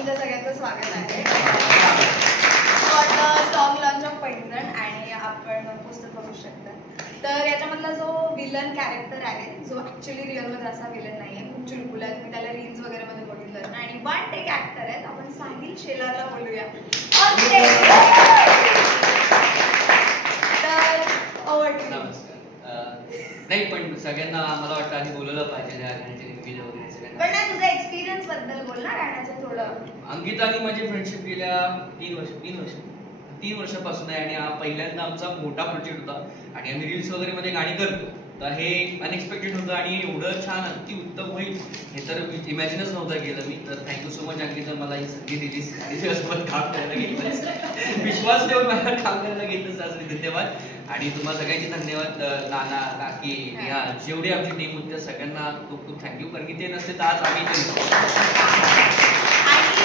तुमच्या सगळ्यांचं स्वागत आहे सॉन्ग लॉन्च ऑफ पैंजण आणि आपण पुस्तक बघू शकता. तर याच्यामधला जो विलन कॅरेक्टर आहे जो ऍक्च्युली रिअलमध्ये असा विलन नाहीये, खूप चुलबुला आहे. तुम्ही त्याला रील्स वगैरे मध्ये बघितलं आणि वन टेक ऍक्टर आहेत. आपण साहिल शेलारला बोलूया. नाही पण सगळ्यांना मला वाटतं आधी बोलवलं पाहिजे या गाण्याच्या रिव्ह्यू वगैरे सगळ्यांना. पण नाही तुझा एक्सपिरियन्स बद्दल बोल ना गाण्याचं थोडं. अंकितानी माझी फ्रेंडशिप गेल्या 3 वर्षापासून आहे आणि हा पहिल्यांदा आमचा मोठा प्रोजेक्ट होता आणि आम्ही रील्स वगैरे मध्ये गाणी करतो. तर हे अनएक्सपेक्टेड होतं आणि एवढं छान अति उत्तम होईल हे तर इमॅजिनच नव्हतं केलं मी. तर थँक्यू सो मच अंकिता मला ही संधी दिली आणि काम करायला घेतलं, विश्वास ठेवून मला काम करायला घेतलं. त्यासाठी धन्यवाद आणि तुम्हाला सगळ्यांचे धन्यवाद. नाना काकी नेहा जेवढी आमची टीम होती त्या सगळ्यांना खूप खूप थँक्यू, कारण की ते नसते तर आज आम्ही आणि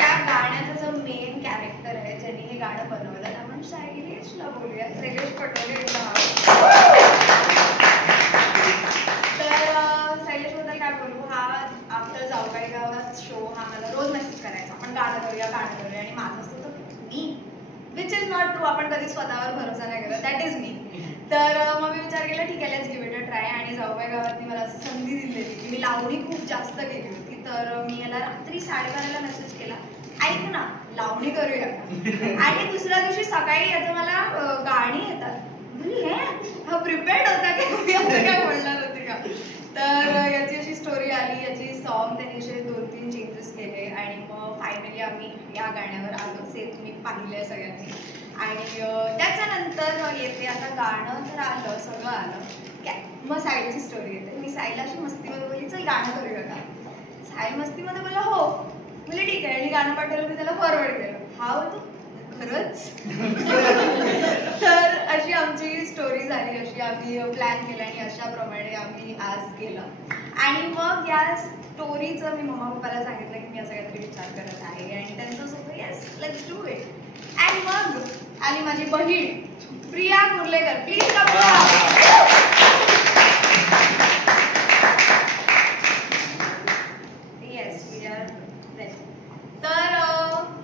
या गाण्याचं जो मेन कॅरेक्टर आहे ज्यांनी हे गाणं बनवलं आपण शैलेशला बोलूया. शैलेश पटोले. तर शैलेश बद्दल काय बोलू. हा आफ्टर जाऊबाई गावात शो हा मला रोज मेसेज करायचा आपण गाणं करूया आणि माझं असतं तर मी विच इज नॉट ट्रू. आपण कधी स्वतःवर भरोसा नाही करत, दॅट इज मी. तर मग मी विचार केला ठीक आहे let's give it a try. आणि जाऊबाई गावातनी मला असं संधी दिलेली की मी लावणी खूप जास्त केली होती. तर मी याला रात्री 12:30ला मेसेज केला ऐक ना लावणी करूया. आणि दुसऱ्या दिवशी सकाळी याचं मला गाणी येतात. म्हणजे हे हा प्रिपेअर्ड होता की मी असं काय बोलणार होते का. तर याची अशी स्टोरी आली. याची सॉन्ग त्यांनी असे 2-3 चेंजेस केले आणि मग फायनली आम्ही या गाण्यावर आलो. सेट तुम्ही पाहिलंय सगळ्यांनी. आणि त्याच्यानंतर येते आता गाणं तर आलं सगळं आलं काय. मग साईलची स्टोरी येते. मी साईला अशी मस्तीमध्ये बोलली चल गाणं करूया का. साईल मस्तीमध्ये बोलला हो. म्हणजे ठीक आहे. आणि गाणं पाठवलं मी त्याला फॉरवर्ड केलं. हा होतो खरंच. तर अशी आमची स्टोरी झाली. अशी आम्ही प्लॅन केला आणि अशाप्रमाणे आम्ही आज केलं. आणि मग या स्टोरीचं मी मम्मा पप्पाला सांगितलं की मी असं काहीतरी विचार करत आहे आणि त्यांचं सगळं येस लेट्स डू इट. आणि मग आली माझी बहीण प्रिया कुर्लेकर. प्लीज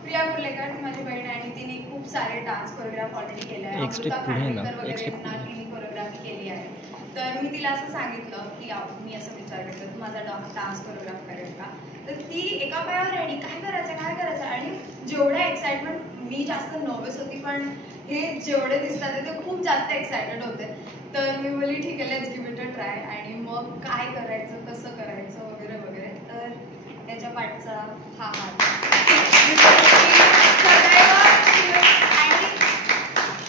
प्रिया कुर्लेकर ती माझी बहीण आणि तिने खूप सारे डान्स कोरिओग्राफ ऑलरेडी केले आहे. तिने कोरिओग्राफी केली आहे. तर मी तिला असं सांगितलं की मी असं विचार करतो तू माझा डान्स कोरिओग्राफ करेल का. तर ती एका पायावर रेडी काय करायचं. आणि जेवढं एक्साइटमेंट मी जास्त नर्वस होती पण हे जेवढे दिसतात ते खूप जास्त एक्सायटेड होते. तर मी बोलली ठीक आहे let's give it a try. आणि मग काय करायचं कसं करायचं वगैरे वगैरे. तर त्याच्या पाठचा हा हात आणि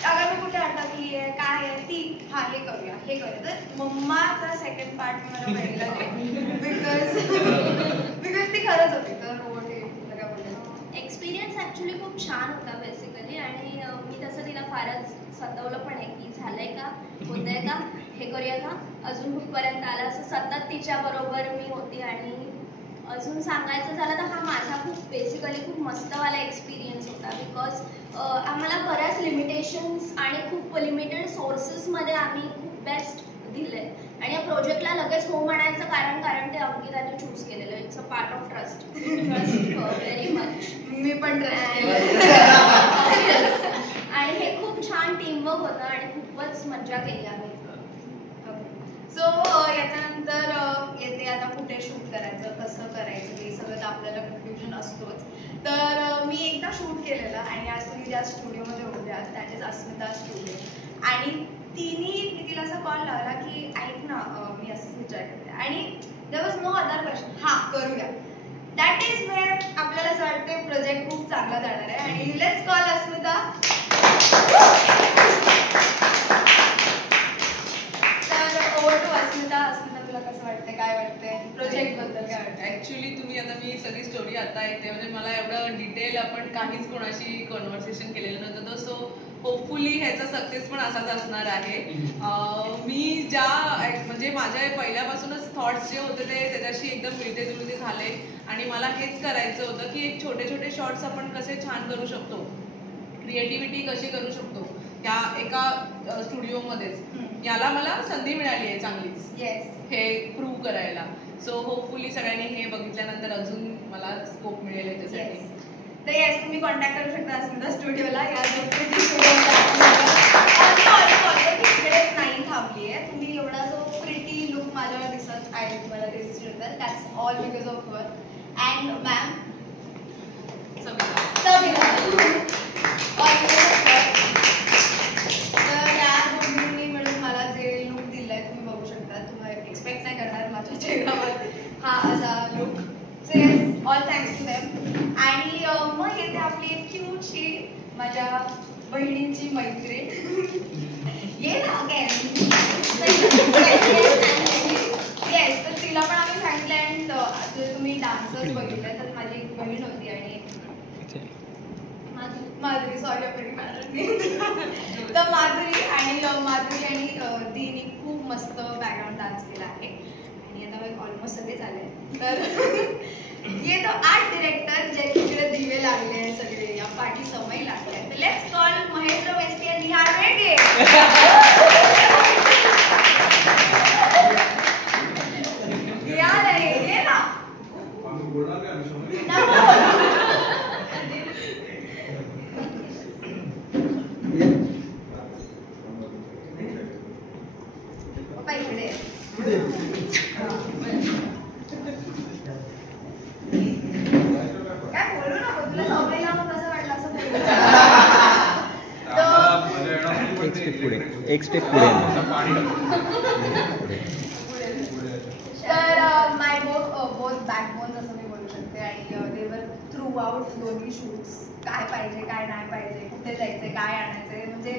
अगर मी कुठे अटकली आहे काय आहे ती हा हे करूया. तर मम्माचा सेकंड पार्ट मला बहिणीला बिकॉज ती खरंच होती. तर एक्सपिरियन्स ॲक्च्युली खूप छान होता बेसिकली. आणि मी तसं तिला फारच सतवलं पण आहे की झालंय का होतंय का हे करूया का अजून कुठपर्यंत आलं असं सतत तिच्याबरोबर मी होती. आणि अजून सांगायचं झालं तर हा माझा खूप मस्तवाला एक्सपिरियन्स होता. बिकॉज आम्हाला बऱ्याच लिमिटेशन्स आणि खूप लिमिटेड सोर्सेसमध्ये आम्ही खूप बेस्ट दिले. आणि या प्रोजेक्टला लगेच हो म्हणायचं कारण ते अंकिताने चूज केलेलं. It's a part of trust very much. मी पण आणि हे खूप छान टीमवर्क होतं आणि खूपच मजा केली आम्ही. सो याच्यानंतर येते आता कुठे शूट करायचं कसं करायचं हे सगळं तर आपल्याला कन्फ्युजन असतोच. तर मी एकदा शूट केलेलं आणि आज तुम्ही ज्या स्टुडिओमध्ये होत्या दॅट इज अस्मिता स्टुडिओ. आणि तिला असा कॉल लावला की ऐक ना मी असंच विचार करते. आणि there was no other question हा करूया. दॅट इज वेअर आपल्याला असं वाटतं प्रोजेक्ट खूप चांगला जाणार आहे. आणि लेट्स कॉल अस्मिता. तर ओव्हर टू अस्मिता. अस्मिता तुला कसं वाटतंय काय वाटतंय प्रोजेक्ट बद्दल काय वाटतं. ऍक्च्युली तुम्ही आता मी सगळी स्टोरी आता ऐकते म्हणजे मला एवढं डिटेल आपण काहीच कोणाशी कॉन्व्हर्सेशन केलेलं नव्हतं. सो होपफुली ह्याचा सक्सेस पण असाच असणार आहे. मी ज्या म्हणजे माझ्या पहिल्यापासूनच थॉट्स जे होते ते त्याच्याशी एकदम मिळते जुळते झाले. आणि मला हेच करायचं होतं की एक छोटे शॉर्ट्स आपण कसे छान करू शकतो, क्रिएटिव्हिटी कशी करू शकतो ह्या एका स्टुडिओमध्येच. याला मला संधी मिळाली आहे चांगलीच हे प्रूव्ह करायला. सो होपफुली सगळ्यांनी हे बघितल्यानंतर अजून मला स्कोप मिळेल याच्यासाठी. तर येस, तुम्ही कॉन्टॅक्ट करू शकता अस्मिता स्टुडिओला. या स्टुडिओला तिकडेच नाही थांबली आहे. तुम्ही एवढा जो प्रिटी लुक माझ्यावर दिसत आहे तुम्हाला ते दिसत that's all because of her. And ma'am Savita तर या दोघींनी मिळून मला जे लुक दिलाय तुम्ही बघू शकता. तुम्हाला एक्सपेक्ट नाही करणार माझ्या चेहऱ्यावर हा असा look. So yes, all thanks to them. आणि मग येते आपली एक क्यूटशी माझ्या बहिणींची मैत्रीण. ये ना येस, तर तिला पण आम्ही सांगितलं. अँड जर तुम्ही डान्सर्स बघितले तर माझी एक बहीण होती आणि माधुरी, सॉरी तर माधुरी आणि तिने खूप मस्त बॅकग्राऊंड डान्स केला आहे. आणि आता ऑलमोस्ट सगळेच आले. तर ये तो आर्ट डिरेक्टर जे तिकडे दिवे लागले आहेत सगळे, या पाठी समय लागले. तर लेट्स कॉल महेंद्र मेस्ती आणि निहार रेड्डी. या नाही ये ना इकडे काय बोलू नको, तुला सवय लावून कसं वाटलं असं बोलू. एक स्टेप पुढे. तर माय बोथ बॅकबोन्स असं मी बोलू शकते. आणि देवर थ्रू आउट दोन्ही शूट्स काय पाहिजे काय नाही पाहिजे, कुठे जायचंय काय आणायचंय, म्हणजे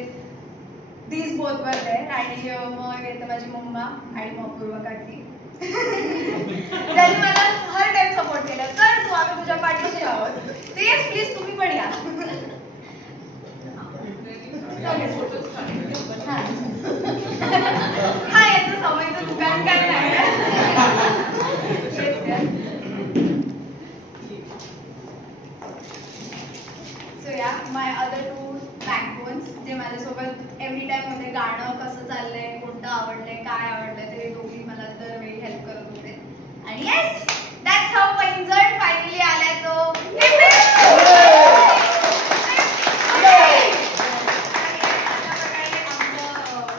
दीज बोथ वर देअर. आणि मग येतं माझी मम्मा आणि मग पूर्वा काकी. त्यांनी मला हर टाइम सपोर्ट केला. तर तू आम्ही तुझ्या पाठीशी आहोत. तेच प्लीज तुम्ही पण या. हा याचं समयचं दुकान काय नाही. सो या माय अदर टू बॅकबोन्स जे माझ्यासोबत एव्हरी टाइम मध्ये गाणं कसं चाललंय, कोणतं आवडलंय, काय आवडलंय, ते दोघी मला दरवेळी हेल्प करत होते. आणि येस, दॅट्स हाऊ पैंजण फायनली आलाय तो.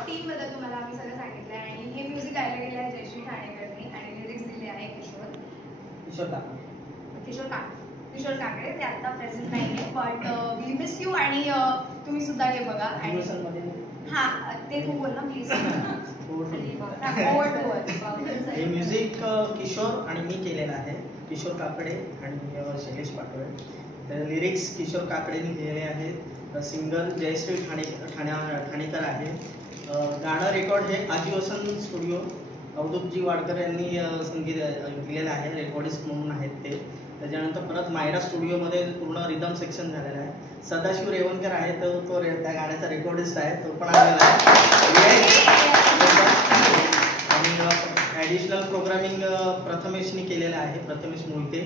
टीम बद्दल तुम्हाला आम्ही सगळं सांगितलंय. आणि हे म्युझिक गायला गेलं आहे जयश्री ठाणेकरनी आणि लिरिक्स दिले आहे किशोर काकडे. ते आता प्रेझेंट नाहीये, बट वी मिस यू. आणि तुम्ही सुद्धा हे बघा. आणि हा ते तू बोल ना प्लीज. हे म्युझिक किशोर आणि मी केलेलं आहे, किशोर काकडे आणि शैलेश पाटोळे. तर लिरिक्स किशोर काकडेंनी लिहिलेले आहेत. सिंगल जयश्री ठाणेकर आहे. गाणं रेकॉर्ड हे आजी वसंत स्टुडिओ अवधूतजी वाडकर यांनी संगीत दिलेलं आहे, रेकॉर्डिस्ट म्हणून आहेत ते. त्याच्यानंतर परत मायरा स्टुडिओमध्ये पूर्ण रिदम सेक्शन झालेलं आहे. सदाशिव रेवणकर आहे, तर तो त्या गाण्याचा रेकॉर्डिस्ट आहे, तो पण आलेला आहे. आणि ॲडिशनल प्रोग्रामिंग प्रथमेशनी केलेलं आहे, प्रथमेश मोहिते.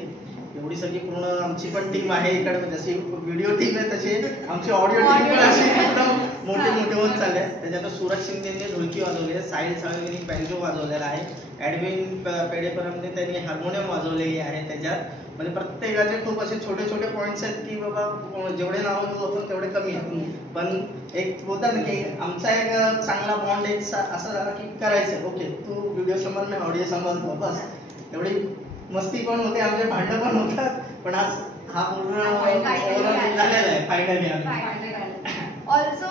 एवढी सगळी पूर्ण आमची पण टीम आहे इकडे. जशी व्हिडिओ टीम आहे तशी आमची ऑडिओ टीम पण अशी एकदम मोठे होत चालले. त्याच्यात सूरज शिंदेने ढोलकी वाजवली आहे, साहिल साळवेंनी बँजो वाजवलेला आहे, ॲडविन पेडेपर्यंत त्यांनी हार्मोनियम वाजवलेली आहे. त्याच्यात म्हणजे प्रत्येकाचे खूप असे छोटे छोटे पॉईंट्स आहेत की बाबा जेवढे नावं घेऊ आपण तेवढे कमी आहेत. पण एक होतं ना की आमचा एक चांगला बॉन्ड एक असं झाला की करायचं, ओके तू व्हिडिओ समोर मी ऑडिओ समोर, बस एवढी मस्ती पण होते, आमचे भांडण पण होतात. पण आज हा पूर्ण झालेला आहे फायनली. ऑल्सो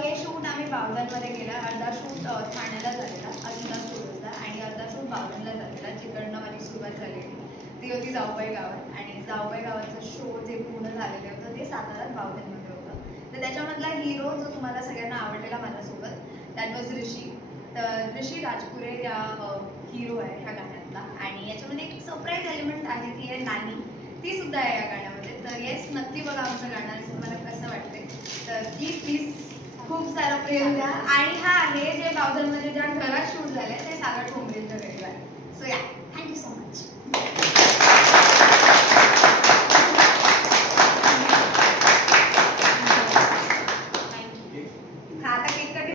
हे शूट आम्ही बावधनमध्ये केलं. अर्धा शूट ठाण्याला झालेला अजिंठा स्टुडिओचा आणि अर्धा शूट बावधनला झालेला, जिकडनं माझी सुरुवात झालेली ती होती जाऊबाई गावात. आणि जाऊबाई गावाचं शो जे पूर्ण झालेलं होतं ते साताऱ्यात बावधनमध्ये होतं. तर त्याच्यामधला हिरो जो तुम्हाला सगळ्यांना आवडलेला माझ्यासोबत दॅट वॉज ऋषी. तर ऋषी राजपुरे या हिरो आहे ह्या गाण्यातला. आणि याच्यामध्ये एक सरप्राईज एलिमेंट आहे, ती आहे नानी, ती सुद्धा आहे या गाण्यामध्ये. तर येस, नक्की बघा आमचं गाणं, तुम्हाला कसं वाटतंय. तर प्लीज खूप सारं प्रेम द्या. आणि हा हे जे बावधनमध्ये ज्या घरात शूट झालंय ते सागर ठोंबरेंच्या घरी आहे. सो या, थँक्यू सो मच.